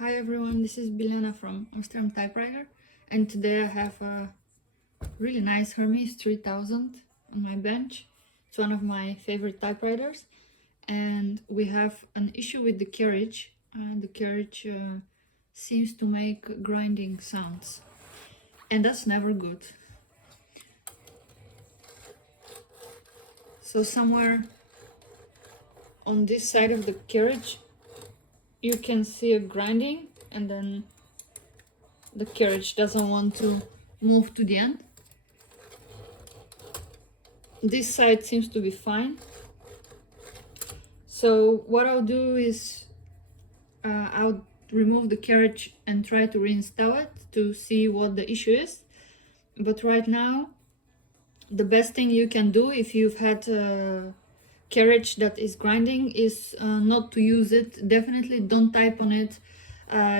Hi everyone, this is Bilana from Amsterdam Typewriter, and today I have a really nice Hermes 3000 on my bench. It's one of my favorite typewriters, and we have an issue with the carriage. The carriage seems to make grinding sounds, and that's never good. So somewhere on this side of the carriage you can see a grinding, and then the carriage doesn't want to move to the end. This side seems to be fine. So what I'll do is I'll remove the carriage and try to reinstall it to see what the issue is. But right now, the best thing you can do if you've had a carriage that is grinding is not to use it. Definitely don't type on it.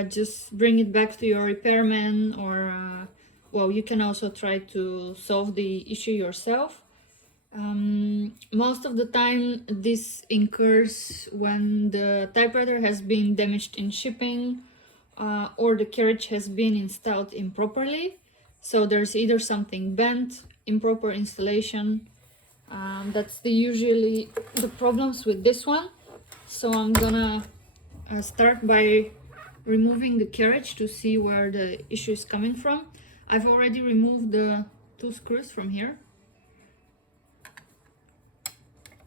Just bring it back to your repairman, or well, you can also try to solve the issue yourself. Most of the time this occurs when the typewriter has been damaged in shipping, or the carriage has been installed improperly. So there's either something bent, improper installation. That's usually the problems with this one. So I'm gonna start by removing the carriage to see where the issue is coming from. I've already removed the 2 screws from here,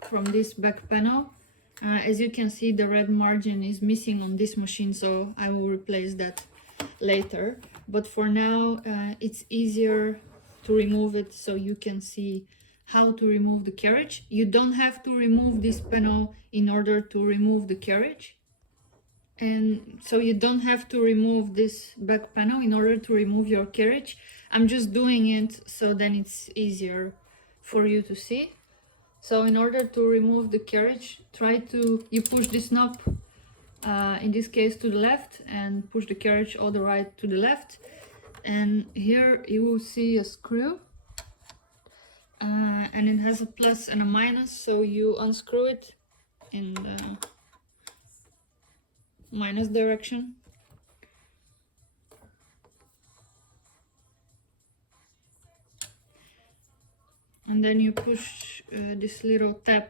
from this back panel. As you can see, the red margin is missing on this machine, so I will replace that later. But for now, it's easier to remove it so you can see how to remove the carriage. You don't have to remove this panel in order to remove the carriage. And so you don't have to remove this back panel in order to remove your carriage. I'm just doing it so then it's easier for you to see. So in order to remove the carriage, you push this knob, in this case to the left, and push the carriage all the way to the left. And here you will see a screw, and it has a plus and a minus, so you unscrew it in the minus direction. And then you push this little tab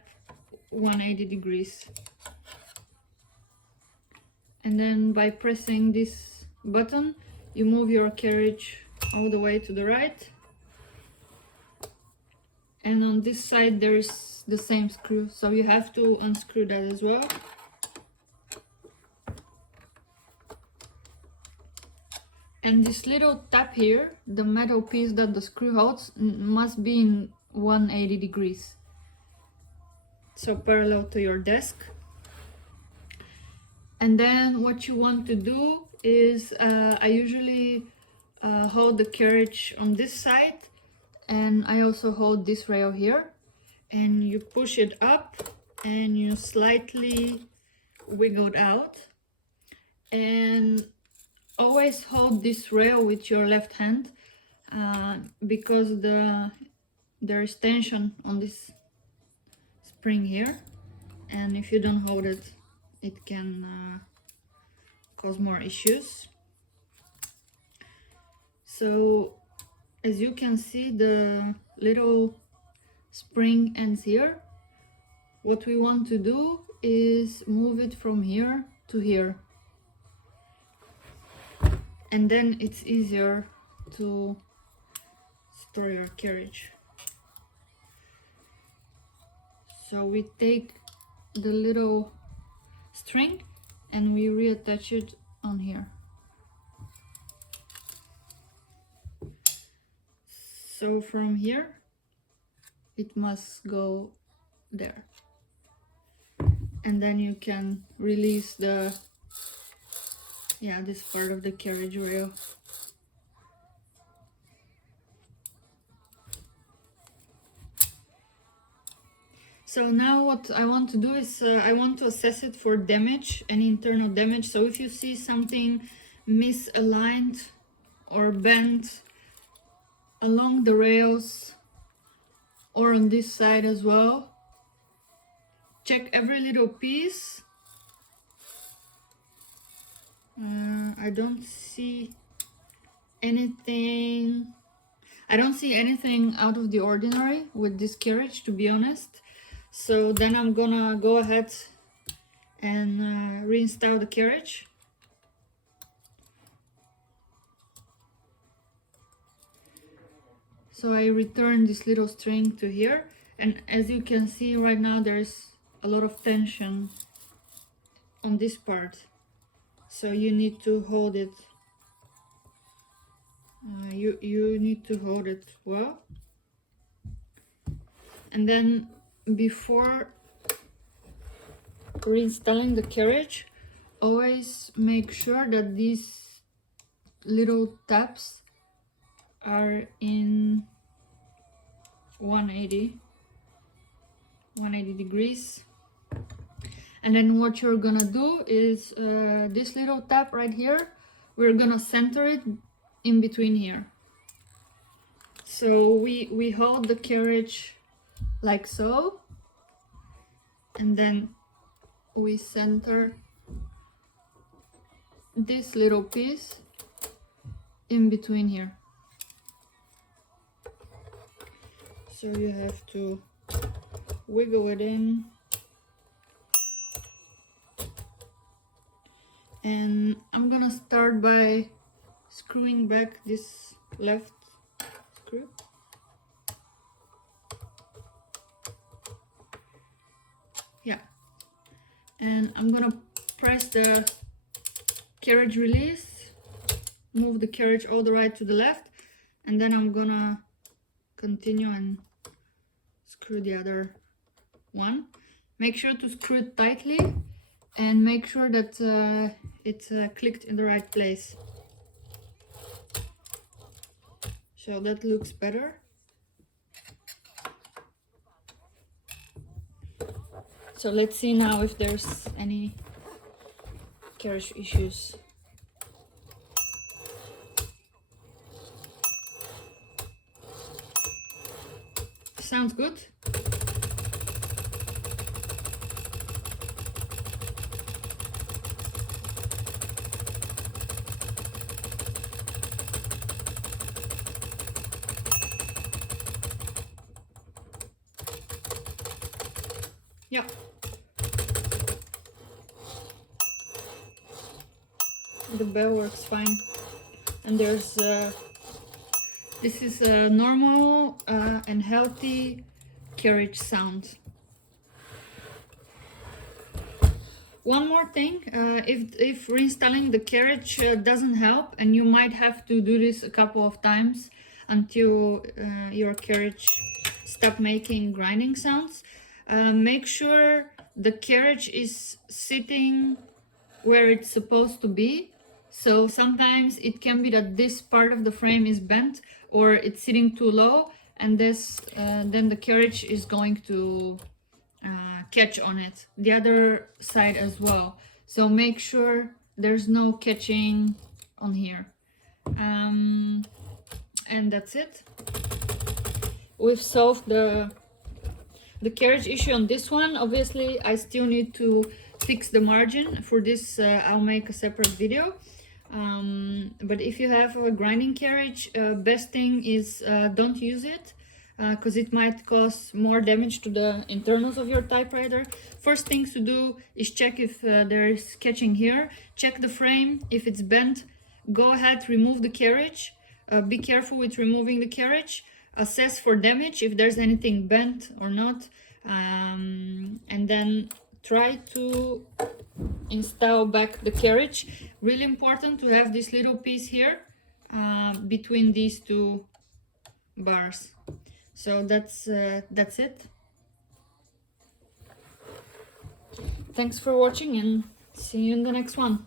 180 degrees. And then by pressing this button, you move your carriage all the way to the right. And on this side there's the same screw, so you have to unscrew that as well. And this little tab here, the metal piece that the screw holds, must be in 180 degrees, so parallel to your desk. And then what you want to do is, I usually hold the carriage on this side, and I also hold this rail here, and you push it up and you slightly wiggle it out, and always hold this rail with your left hand, because there is tension on this spring here, and if you don't hold it, it can cause more issues. So as you can see, the little spring ends here. What we want to do is move it from here to here, and then it's easier to store your carriage. So we take the little string and we reattach it on here. So from here it must go there, and then you can release this part of the carriage rail. So now what I want to do is I want to assess it for damage, any internal damage. So if you see something misaligned or bent along the rails or on this side as well, check every little piece I don't see anything. I don't see anything out of the ordinary with this carriage, to be honest. So then I'm gonna go ahead and reinstall the carriage. So I return this little string to here, and as you can see right now there's a lot of tension on this part, so you need to hold it. You need to hold it well, and then before reinstalling the carriage, always make sure that these little tabs are in 180 degrees. And then what you're gonna do is this little tab right here, we're gonna center it in between here. So we hold the carriage like so, and then we center this little piece in between here. So you have to wiggle it in, and I'm gonna start by screwing back this left screw. Yeah, and I'm gonna press the carriage release, move the carriage all the way to the left, and then I'm gonna continue and screw the other one. Make sure to screw it tightly and make sure that it's clicked in the right place. So that looks better. So let's see now if there's any carriage issues. Sounds good. Yeah. The bell works fine. And there's this is a normal and healthy carriage sound. One more thing, if reinstalling the carriage doesn't help, and you might have to do this a couple of times until your carriage stop making grinding sounds, make sure the carriage is sitting where it's supposed to be. So sometimes it can be that this part of the frame is bent or it's sitting too low, and this then the carriage is going to catch on it. The other side as well. So make sure there's no catching on here. And that's it. We've solved the carriage issue on this one. Obviously, I still need to fix the margin. For this, I'll make a separate video. But if you have a grinding carriage, best thing is don't use it, because it might cause more damage to the internals of your typewriter. First things to do is check if there is catching here. Check the frame. If it's bent, go ahead, remove the carriage. Be careful with removing the carriage. Assess for damage, if there's anything bent or not. And then try to install back the carriage. Really important to have this little piece here between these two bars. So that's it. Thanks for watching, and see you in the next one.